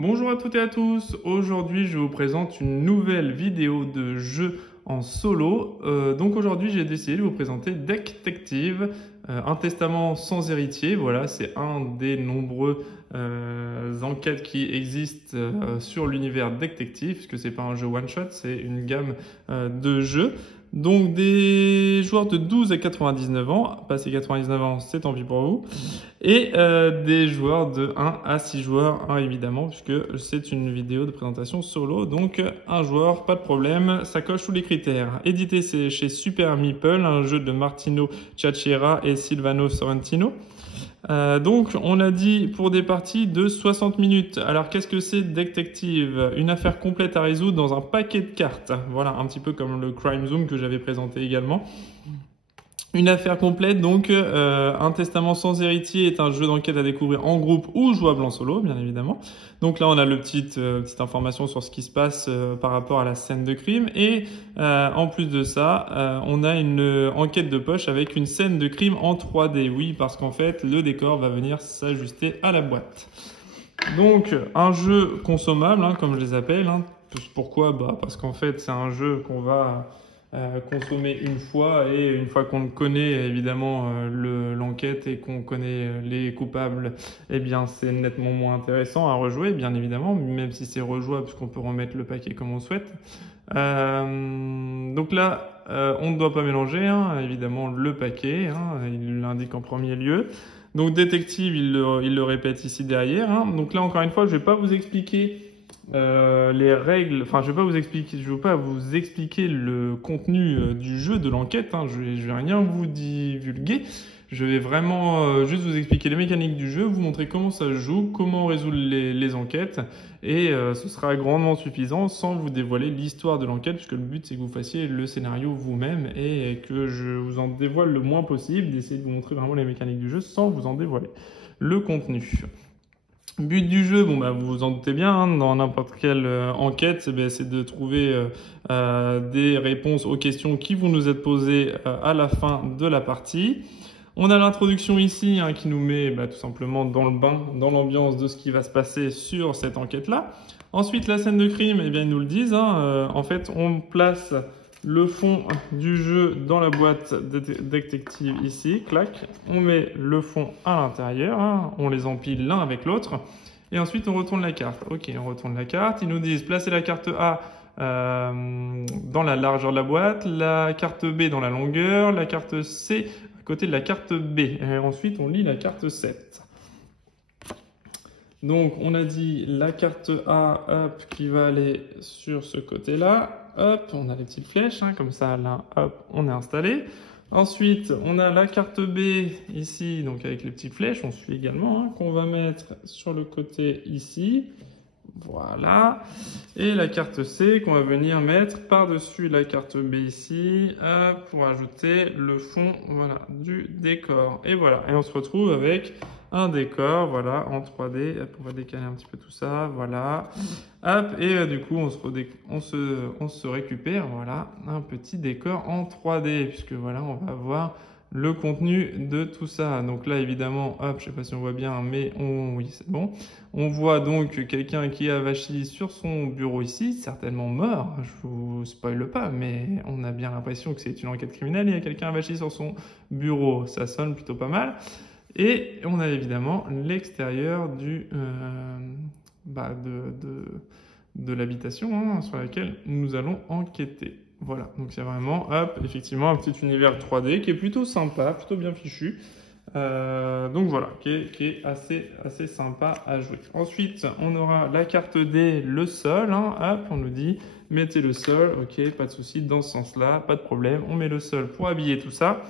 Bonjour à toutes et à tous, aujourd'hui je vous présente une nouvelle vidéo de jeu en solo. Donc aujourd'hui j'ai décidé de vous présenter Decketective, un testament sans héritier. Voilà, c'est un des nombreux enquêtes qui existent sur l'univers Decketective, puisque c'est pas un jeu one shot, c'est une gamme de jeux. Donc des joueurs de 12 à 99 ans, passé 99 ans c'est tant pis pour vous, et des joueurs de 1 à 6 joueurs, évidemment, puisque c'est une vidéo de présentation solo, donc un joueur, pas de problème, ça coche tous les critères. Édité c'est chez Super Meeple, un jeu de Martino Ciacciera et Silvano Sorrentino. Donc on a dit pour des parties de 60 minutes. Alors qu'est-ce que c'est Decketective? Une affaire complète à résoudre dans un paquet de cartes. Voilà, un petit peu comme le Crime Zoom que j'avais présenté également. Une affaire complète, donc un testament sans héritier est un jeu d'enquête à découvrir en groupe ou jouable en solo, bien évidemment. Donc là, on a le petite information sur ce qui se passe par rapport à la scène de crime. Et en plus de ça, on a une enquête de poche avec une scène de crime en 3D. Oui, parce qu'en fait, le décor va venir s'ajuster à la boîte. Donc, un jeu consommable, comme je les appelle. Pourquoi? Parce qu'en fait, c'est un jeu qu'on va consommer une fois, et une fois qu'on connaît évidemment l'enquête et qu'on connaît les coupables, eh bien c'est nettement moins intéressant à rejouer, bien évidemment, même si c'est rejouable puisqu'on peut remettre le paquet comme on souhaite. Donc là, on ne doit pas mélanger évidemment le paquet, il l'indique en premier lieu. Donc détective, il le répète ici derrière. Donc là, encore une fois, je ne vais pas vous expliquer les règles, enfin je vais pas vous expliquer le contenu du jeu, de l'enquête, je vais rien vous divulguer, je vais vraiment juste vous expliquer les mécaniques du jeu, vous montrer comment ça se joue, comment résoudre les enquêtes, et ce sera grandement suffisant sans vous dévoiler l'histoire de l'enquête, puisque le but c'est que vous fassiez le scénario vous-même et que je vous en dévoile le moins possible, d'essayer de vous montrer vraiment les mécaniques du jeu sans vous en dévoiler le contenu. But du jeu, vous vous en doutez bien, dans n'importe quelle enquête, c'est de trouver des réponses aux questions qui vont nous être posées à la fin de la partie. On a l'introduction ici qui nous met tout simplement dans le bain, dans l'ambiance de ce qui va se passer sur cette enquête-là. Ensuite, la scène de crime, ils nous le disent. En fait, on place le fond du jeu dans la boîte détective ici, clac, on met le fond à l'intérieur, on les empile l'un avec l'autre, et ensuite on retourne la carte. Ok, on retourne la carte, ils nous disent placer la carte A dans la largeur de la boîte, la carte B dans la longueur, la carte C à côté de la carte B, et ensuite on lit la carte 7. Donc on a dit la carte A, hop, qui va aller sur ce côté-là. Hop, on a les petites flèches, comme ça, là, hop, on est installé. Ensuite, on a la carte B ici, donc avec les petites flèches, on suit également, qu'on va mettre sur le côté ici. Voilà. Et la carte C qu'on va venir mettre par-dessus la carte B ici, hop, pour ajouter le fond, voilà, du décor. Et voilà. Et on se retrouve avec un décor, voilà, en 3D. Hop, on va décaler un petit peu tout ça, voilà. Hop, et du coup, on se récupère, voilà, un petit décor en 3D, puisque voilà, on va voir le contenu de tout ça. Donc là, évidemment, hop, je sais pas si on voit bien, mais oui, c'est bon. On voit donc quelqu'un qui a avachi sur son bureau ici, certainement mort. Je vous spoile pas, mais on a bien l'impression que c'est une enquête criminelle. Il y a quelqu'un avachi sur son bureau, ça sonne plutôt pas mal. Et on a évidemment l'extérieur de l'habitation sur laquelle nous allons enquêter. Voilà, donc c'est vraiment, hop, effectivement, un petit univers 3D qui est plutôt sympa, plutôt bien fichu. Donc voilà, qui est assez sympa à jouer. Ensuite, on aura la carte D, le sol. Hop, on nous dit, mettez le sol, ok, pas de souci, dans ce sens-là, pas de problème. On met le sol pour habiller tout ça.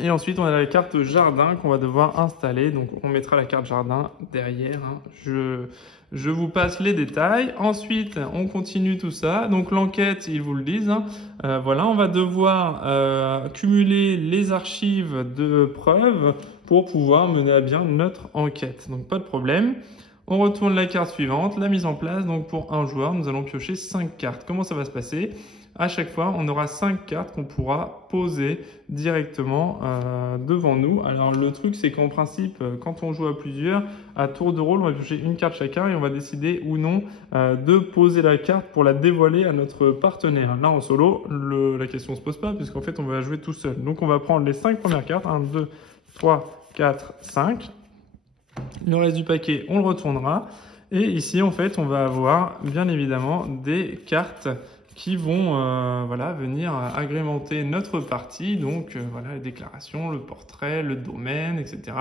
Et ensuite, on a la carte jardin qu'on va devoir installer. Donc, on mettra la carte jardin derrière. Je vous passe les détails. Ensuite, on continue tout ça. Donc, l'enquête, ils vous le disent. Voilà, on va devoir cumuler les archives de preuves pour pouvoir mener à bien notre enquête. Donc, pas de problème. On retourne la carte suivante, la mise en place. Donc, pour un joueur, nous allons piocher 5 cartes. Comment ça va se passer? à chaque fois, on aura 5 cartes qu'on pourra poser directement devant nous. Alors le truc, c'est qu'en principe, quand on joue à plusieurs, à tour de rôle, on va piocher une carte chacun et on va décider ou non de poser la carte pour la dévoiler à notre partenaire. Là, en solo, la question ne se pose pas puisqu'en fait, on va jouer tout seul. Donc, on va prendre les 5 premières cartes. 1, 2, 3, 4, 5. Le reste du paquet, on le retournera. Et ici, en fait, on va avoir bien évidemment des cartes qui vont voilà, venir agrémenter notre partie. Donc, voilà, les déclarations, le portrait, le domaine, etc.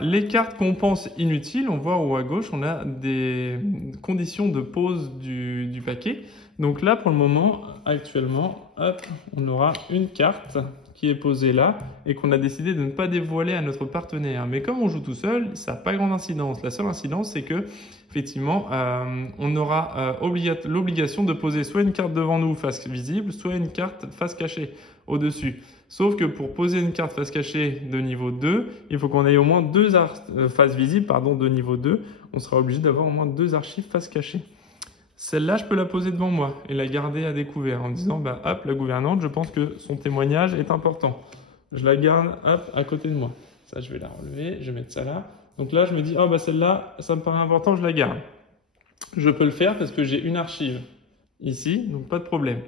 Les cartes qu'on pense inutiles, on voit en haut à gauche, on a des conditions de pose du paquet. Donc là, pour le moment, actuellement, hop, on aura une carte qui est posée là et qu'on a décidé de ne pas dévoiler à notre partenaire. Mais comme on joue tout seul, ça n'a pas grande incidence. La seule incidence, c'est que effectivement, on aura l'obligation de poser soit une carte devant nous face visible, soit une carte face cachée au-dessus. Sauf que pour poser une carte face cachée de niveau 2, il faut qu'on ait au moins deux faces visibles de niveau 2. On sera obligé d'avoir au moins 2 archives face cachée. Celle-là, je peux la poser devant moi et la garder à découvert en me disant, bah, hop, la gouvernante, je pense que son témoignage est important. Je la garde, hop, à côté de moi. Ça, je vais la relever, je vais mettre ça là. Donc là, je me dis, oh, bah, celle-là, ça me paraît important, je la garde. Je peux le faire parce que j'ai une archive ici, donc pas de problème.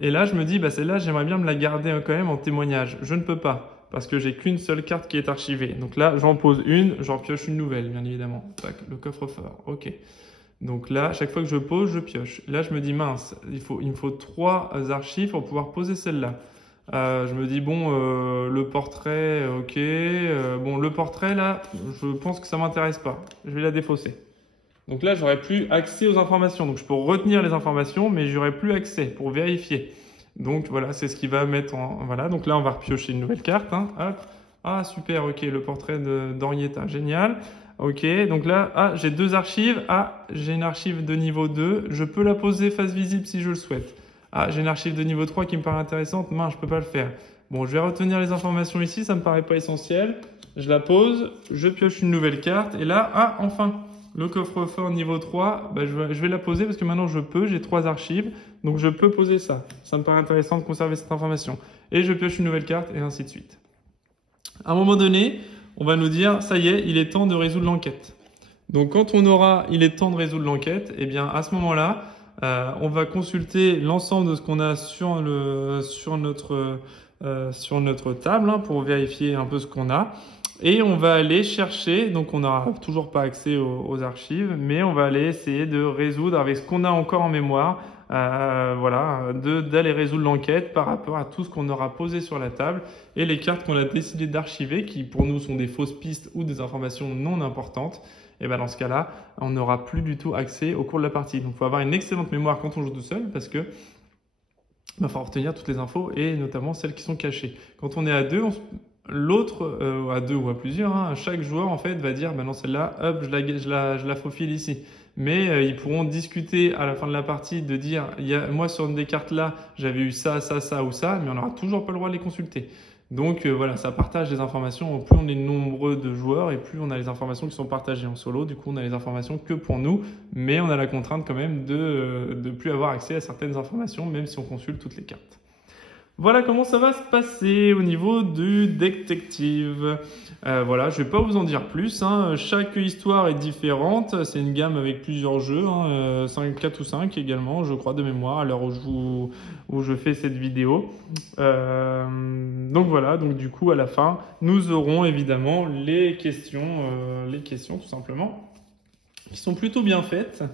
Et là, je me dis, bah, celle-là, j'aimerais bien me la garder quand même en témoignage. Je ne peux pas parce que j'ai qu'une seule carte qui est archivée. Donc là, j'en pose une, j'en pioche une nouvelle, bien évidemment. Tac, le coffre-fort, ok. Donc là, chaque fois que je pose, je pioche. Là, je me dis, mince, il me faut 3 archives pour pouvoir poser celle-là. Je me dis, bon, le portrait, ok. Bon, le portrait, là, je pense que ça m'intéresse pas. Je vais la défausser. Donc là, j'aurai plus accès aux informations. Donc, je peux retenir les informations, mais j'aurai plus accès pour vérifier. Donc, voilà, c'est ce qui va mettre en... Voilà, donc là, on va repiocher une nouvelle carte. Hein. Hop. Ah, super, ok, le portrait d'Henrietta, génial. Ok, donc là, j'ai 2 archives. Ah, j'ai une archive de niveau 2. Je peux la poser face visible si je le souhaite. Ah, j'ai une archive de niveau 3 qui me paraît intéressante. Mince, je peux pas le faire. Bon, je vais retenir les informations ici, ça me paraît pas essentiel. Je la pose, je pioche une nouvelle carte. Et là, enfin, le coffre-fort niveau 3, bah, je vais la poser parce que maintenant je peux, j'ai 3 archives. Donc je peux poser ça. Ça me paraît intéressant de conserver cette information. Et je pioche une nouvelle carte et ainsi de suite. À un moment donné, on va nous dire, ça y est, il est temps de résoudre l'enquête. Donc quand on aura, il est temps de résoudre l'enquête, eh bien à ce moment-là, on va consulter l'ensemble de ce qu'on a sur notre table pour vérifier un peu ce qu'on a. Et on va aller chercher, donc on n'aura toujours pas accès aux archives, mais on va aller essayer de résoudre avec ce qu'on a encore en mémoire, voilà, d'aller résoudre l'enquête par rapport à tout ce qu'on aura posé sur la table et les cartes qu'on a décidé d'archiver, qui pour nous sont des fausses pistes ou des informations non importantes. Et ben dans ce cas-là, on n'aura plus du tout accès au cours de la partie. Donc il faut avoir une excellente mémoire quand on joue tout seul parce que il faut retenir toutes les infos et notamment celles qui sont cachées. Quand on est à deux, l'autre, à deux ou à plusieurs, hein, chaque joueur en fait va dire, ben non celle-là, hop, je la faufile ici. Mais ils pourront discuter à la fin de la partie de dire, moi sur une des cartes là, j'avais eu ça, ça, ça ou ça, mais on n'aura toujours pas le droit de les consulter. Donc voilà, ça partage les informations. Plus on est nombreux de joueurs et plus on a les informations qui sont partagées en solo. Du coup, on a les informations que pour nous, mais on a la contrainte quand même de plus avoir accès à certaines informations, même si on consulte toutes les cartes. Voilà comment ça va se passer au niveau du détective. Voilà, je vais pas vous en dire plus. Hein. Chaque histoire est différente. C'est une gamme avec plusieurs jeux, 4 ou 5 également, je crois, de mémoire, à l'heure où je fais cette vidéo. Donc voilà, donc du coup, à la fin, nous aurons évidemment les questions tout simplement, qui sont plutôt bien faites.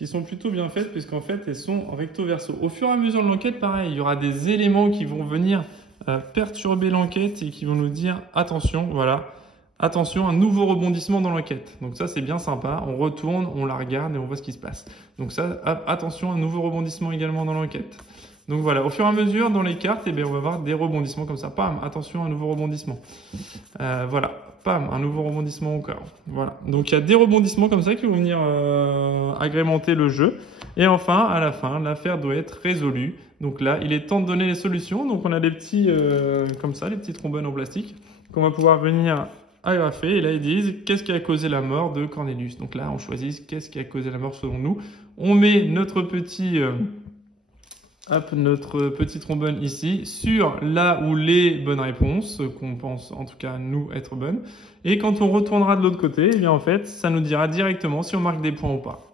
Puisqu'en fait elles sont en recto verso. Au fur et à mesure de l'enquête, pareil, il y aura des éléments qui vont venir perturber l'enquête et qui vont nous dire attention, voilà, attention, un nouveau rebondissement dans l'enquête. Donc ça c'est bien sympa, on retourne, on la regarde et on voit ce qui se passe. Donc ça, attention, un nouveau rebondissement également dans l'enquête. Donc voilà, au fur et à mesure dans les cartes, eh bien, on va avoir des rebondissements comme ça. Pam, attention, un nouveau rebondissement. Voilà, pam, un nouveau rebondissement encore. Voilà, donc il y a des rebondissements comme ça qui vont venir agrémenter le jeu. Et enfin, à la fin, l'affaire doit être résolue. Donc là, il est temps de donner les solutions. Donc on a des petits, comme ça, les petits trombones en plastique qu'on va pouvoir venir agrafer. Et là, ils disent qu'est-ce qui a causé la mort de Cornelius. Donc là, on choisit qu'est-ce qui a causé la mort selon nous. On met notre petit... hop, notre petit trombone ici sur là où les bonnes réponses, qu'on pense en tout cas nous être bonnes. Et quand on retournera de l'autre côté, eh bien en fait, ça nous dira directement si on marque des points ou pas.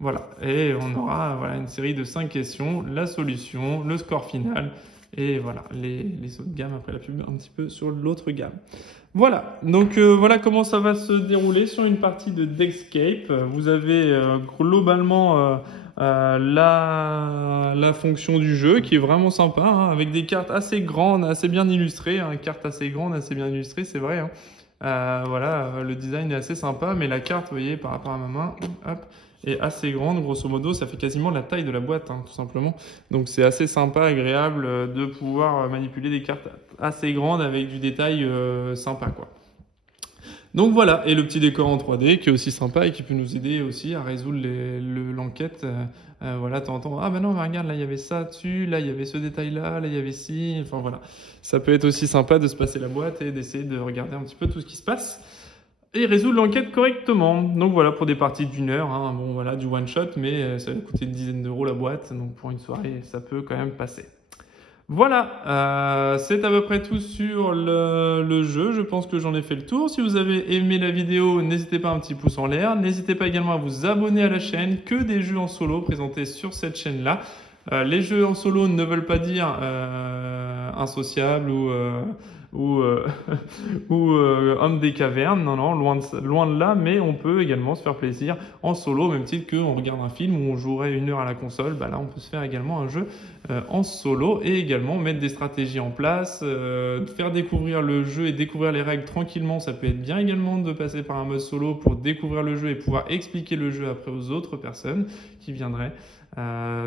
Voilà, et on aura voilà, une série de 5 questions, la solution, le score final, et voilà, les autres gammes après la pub un petit peu sur l'autre gamme. Voilà, donc voilà comment ça va se dérouler sur une partie de Deckscape. Vous avez globalement la fonction du jeu qui est vraiment sympa, hein, avec des cartes assez grandes, assez bien illustrées, hein, cartes assez grandes, assez bien illustrées, c'est vrai. Hein. Voilà, le design est assez sympa, mais la carte, vous voyez, par rapport à ma main, hop, est assez grande. Grosso modo, ça fait quasiment la taille de la boîte, hein, tout simplement. Donc c'est assez sympa, agréable de pouvoir manipuler des cartes assez grandes avec du détail sympa, quoi. Donc voilà, et le petit décor en 3D qui est aussi sympa et qui peut nous aider aussi à résoudre l'enquête. Voilà, de temps en temps, ah ben non, regarde, là il y avait ça dessus, là il y avait ce détail-là, là il y avait ci, enfin voilà. Ça peut être aussi sympa de se passer la boîte et d'essayer de regarder un petit peu tout ce qui se passe et résoudre l'enquête correctement. Donc voilà, pour des parties d'1 heure, hein, bon voilà, du one shot, mais ça va coûter une dizaine d'euros la boîte, donc pour une soirée, ça peut quand même passer. Voilà, c'est à peu près tout sur le jeu. Je pense que j'en ai fait le tour. Si vous avez aimé la vidéo, n'hésitez pas à un petit pouce en l'air. N'hésitez pas également à vous abonner à la chaîne. Que des jeux en solo présentés sur cette chaîne-là. Les jeux en solo ne veulent pas dire insociable ou homme des cavernes, non, non, loin de là, mais on peut également se faire plaisir en solo, au même titre qu'on regarde un film où on jouerait 1 heure à la console, bah là on peut se faire également un jeu en solo et également mettre des stratégies en place, faire découvrir le jeu et découvrir les règles tranquillement. Ça peut être bien également de passer par un mode solo pour découvrir le jeu et pouvoir expliquer le jeu après aux autres personnes qui viendraient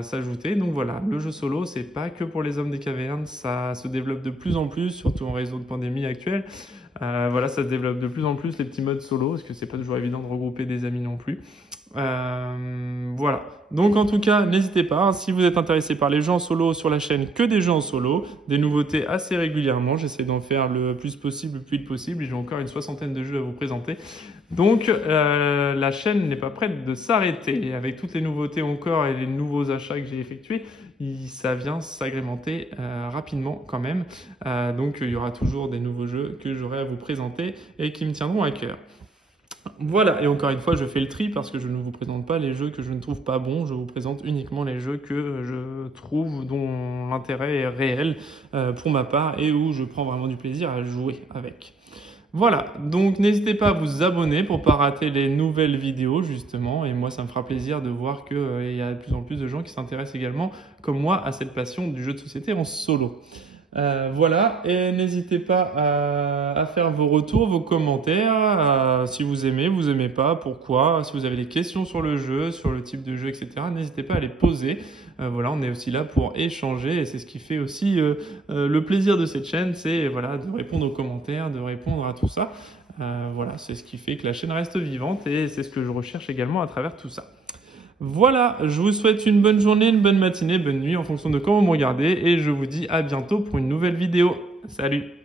s'ajouter. Donc voilà, le jeu solo, c'est pas que pour les hommes des cavernes, ça se développe de plus en plus, surtout en réseau de pandémie actuelle. Voilà, ça se développe de plus en plus les petits modes solo, parce que c'est pas toujours évident de regrouper des amis non plus. Voilà. Donc en tout cas, n'hésitez pas, hein, si vous êtes intéressé par les jeux en solo sur la chaîne, que des jeux en solo, des nouveautés assez régulièrement. J'essaie d'en faire le plus possible, le plus vite possible. J'ai encore une 60aine de jeux à vous présenter. Donc la chaîne n'est pas prête de s'arrêter. Avec toutes les nouveautés encore et les nouveaux achats que j'ai effectués, ça vient s'agrémenter rapidement quand même. Donc il y aura toujours des nouveaux jeux que j'aurai à vous présenter et qui me tiendront à cœur. Voilà, et encore une fois, je fais le tri parce que je ne vous présente pas les jeux que je ne trouve pas bons, je vous présente uniquement les jeux que je trouve dont l'intérêt est réel pour ma part et où je prends vraiment du plaisir à jouer avec. Voilà, donc n'hésitez pas à vous abonner pour ne pas rater les nouvelles vidéos justement, et moi ça me fera plaisir de voir qu'il y a de plus en plus de gens qui s'intéressent également, comme moi, à cette passion du jeu de société en solo. Voilà, et n'hésitez pas à faire vos retours, vos commentaires, si vous aimez pas, pourquoi, si vous avez des questions sur le jeu, sur le type de jeu, etc. N'hésitez pas à les poser. Voilà, on est aussi là pour échanger et c'est ce qui fait aussi le plaisir de cette chaîne, c'est voilà, de répondre aux commentaires, de répondre à tout ça. Voilà, c'est ce qui fait que la chaîne reste vivante et c'est ce que je recherche également à travers tout ça. Voilà, je vous souhaite une bonne journée, une bonne matinée, bonne nuit en fonction de quand vous me regardez et je vous dis à bientôt pour une nouvelle vidéo. Salut!